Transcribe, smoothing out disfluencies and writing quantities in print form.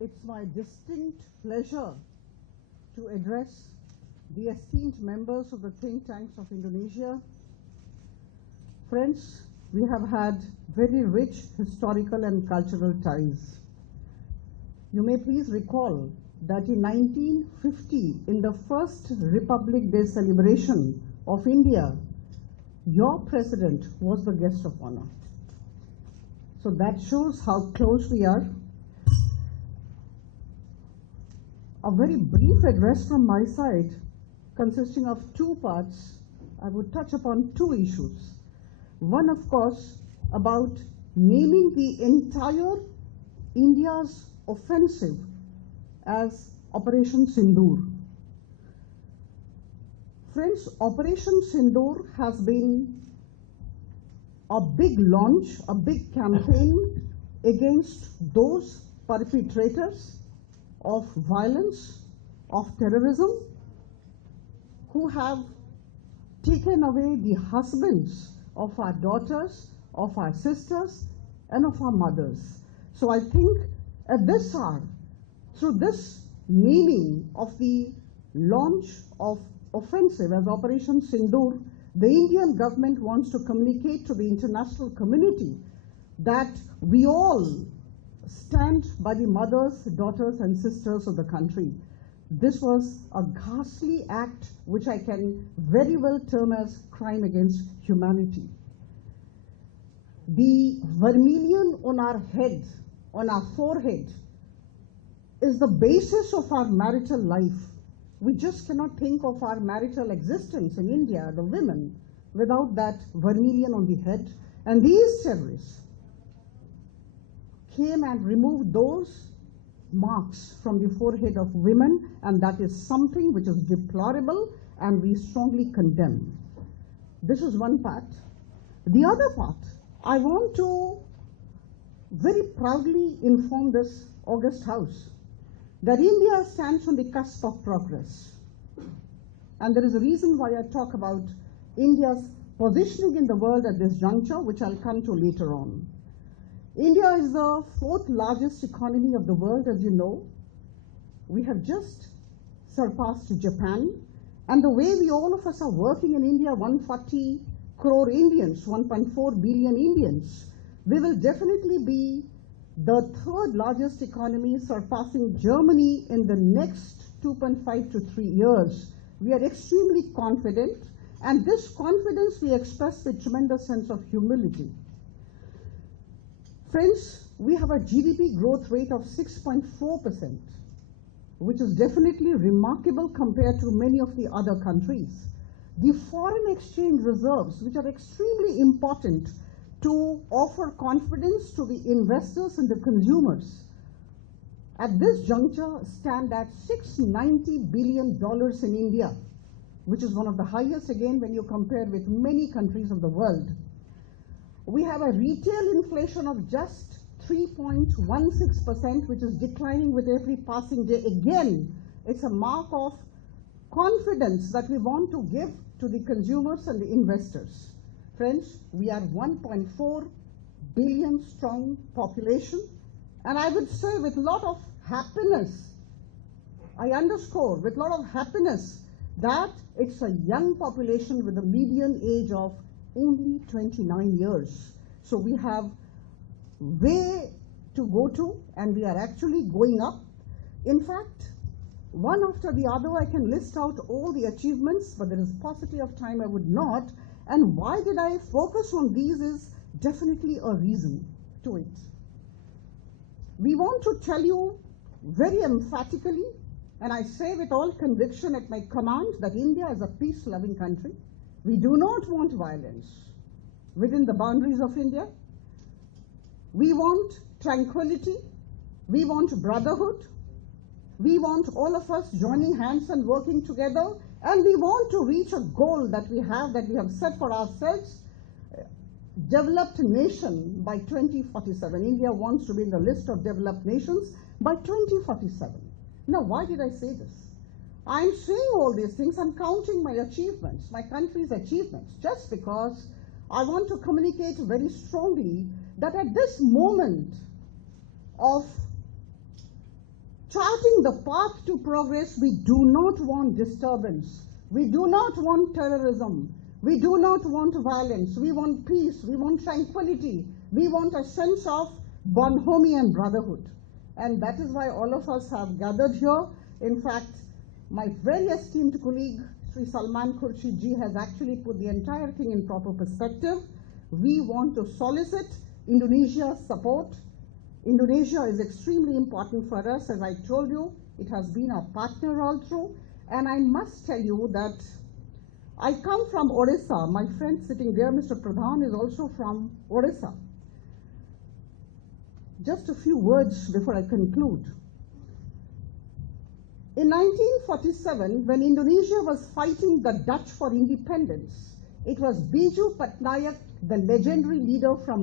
It's my distinct pleasure to address the esteemed members of the think tanks of Indonesia. Friends, we have had very rich historical and cultural ties. You may please recall that in 1950, in the first Republic Day celebration of India, your president was the guest of honor. So that shows how close we are. A very brief address from my side, consisting of two parts. I would touch upon two issues. One, of course, about naming the entire India's offensive as Operation Sindoor. Friends, Operation Sindoor has been a big launch, a big campaign against those perpetrators of violence, of terrorism, who have taken away the husbands of our daughters, of our sisters, and of our mothers. So I think at this hour, through this naming of the launch of offensive as Operation Sindoor, the Indian government wants to communicate to the international community that we all stand by the mothers, daughters, and sisters of the country. This was a ghastly act which I can very well term as crime against humanity. The vermilion on our head, on our forehead, is the basis of our marital life. We just cannot think of our marital existence in India, the women, without that vermilion on the head. And these terrorists came and removed those marks from the forehead of women, and that is something which is deplorable and we strongly condemn. This is one part. The other part, I want to very proudly inform this august house that India stands on the cusp of progress. And there is a reason why I talk about India's positioning in the world at this juncture, which I'll come to later on. India is the fourth largest economy of the world, as you know. We have just surpassed Japan. And the way we all of us are working in India, 140 crore Indians, 1.4 billion Indians, we will definitely be the third largest economy, surpassing Germany in the next 2.5 to 3 years. We are extremely confident, and this confidence we express with tremendous sense of humility. Friends, we have a GDP growth rate of 6.4%, which is definitely remarkable compared to many of the other countries. The foreign exchange reserves, which are extremely important to offer confidence to the investors and the consumers, at this juncture stand at $690 billion in India, which is one of the highest again when you compare with many countries of the world. We have a retail inflation of just 3.16%, which is declining with every passing day. Again, it's a mark of confidence that we want to give to the consumers and the investors. Friends, we are 1.4 billion strong population, and I would say with a lot of happiness, I underscore with a lot of happiness that it's a young population with a median age of only 29 years. So we have way to go to, and we are actually going up. In fact, one after the other, I can list out all the achievements, but there is paucity of time, I would not. And why did I focus on these is definitely a reason to it. We want to tell you very emphatically, and I say with all conviction at my command, that India is a peace-loving country. We do not want violence within the boundaries of India. We want tranquility. We want brotherhood. We want all of us joining hands and working together. And we want to reach a goal that we have set for ourselves, developed nation by 2047. India wants to be in the list of developed nations by 2047. Now, why did I say this? I'm saying all these things, I'm counting my achievements, my country's achievements, just because I want to communicate very strongly that at this moment of charting the path to progress. We do not want disturbance. We do not want terrorism. We do not want violence. We want peace. We want tranquility. We want a sense of Bonhomian brotherhood. And that is why all of us have gathered here. In fact, my very esteemed colleague, Sri Salman Khurshid ji, has actually put the entire thing in proper perspective. We want to solicit Indonesia's support. Indonesia is extremely important for us. As I told you, it has been our partner all through. And I must tell you that I come from Odisha. My friend sitting there, Mr. Pradhan, is also from Odisha. Just a few words before I conclude. In 1947, when Indonesia was fighting the Dutch for independence, it was Biju Patnaik, the legendary leader from